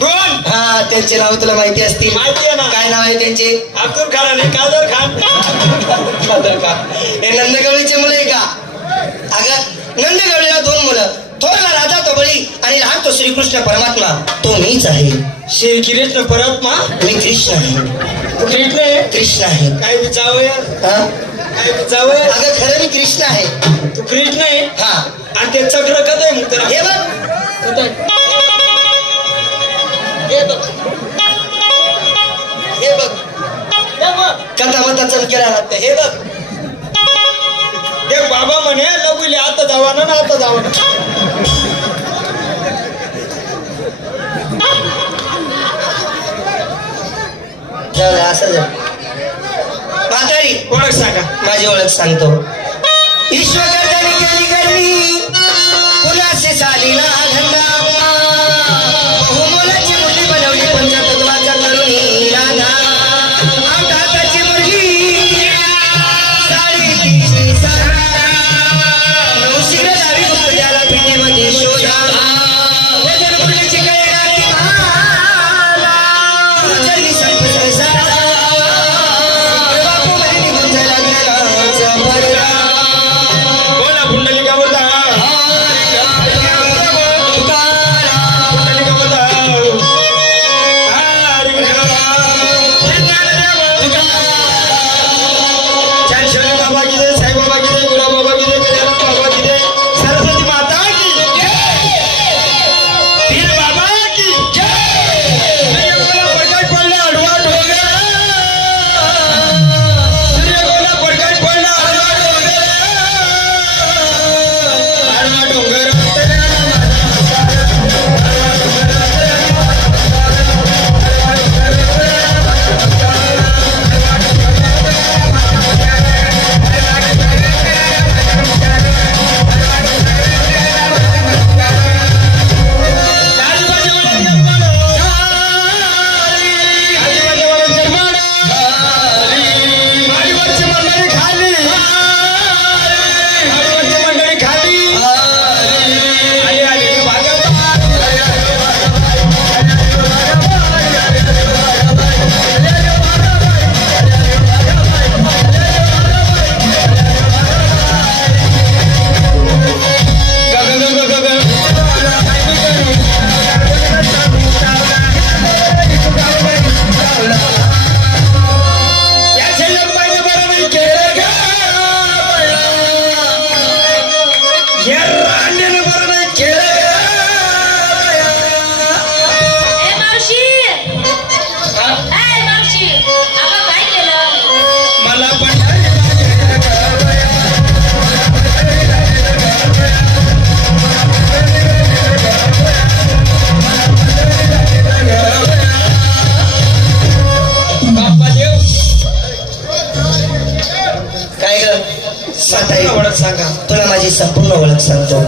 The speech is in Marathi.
कोण? हा त्यांचे नाव तुला माहिती असतील. माहिती आहे ना. काय नाव आहे त्यांचे? अब्दुल खान आणि कादर खान. कादर खान हे नंदगवळीचे मुलं आहे का? अगं नंदगवळीला 2 मुलं, थोरला राधा तो बळी आणि लहान तो श्रीकृष्ण परमात्मा. तो मीच आहे. श्री कृष्ण परमात्मा. मी कृष्ण आहे. कृष्ण आहे. कृष्ण आहे. काय विचारवं यार? हा काय विचारवं? अगं खरं मी कृष्ण आहे. तू कृष्ण आहे. हा आणि ते चक्र कद आहे मग त्याला? हे बघ हे बघ हे बघ कथा मता चमकेला राहते. हे बघ एक बाबा म्हणे लवले आता जावा ना आता जावा ना. असं म्हातारी ओळख सांगा. माझी ओळख सांगतो. ईश्वरगर्जनी केली गर्मी कुणाशी चालीला धंदा बहुमोलाची मुली बनवली पंचतत्वाच्या करुणी राधा हाताची मुलगी साडी तिची सारा नवशिर जावी त्याला पिंडीमध्ये शोधा वजन मुलीची कळणारी माला उचलली सर्प संसारा बापू मध्ये निघून झाला ज्ञानाचा भरला. बोला पुंडलिका बोला. तुला माझी संपूर्ण ओळख सांगतो.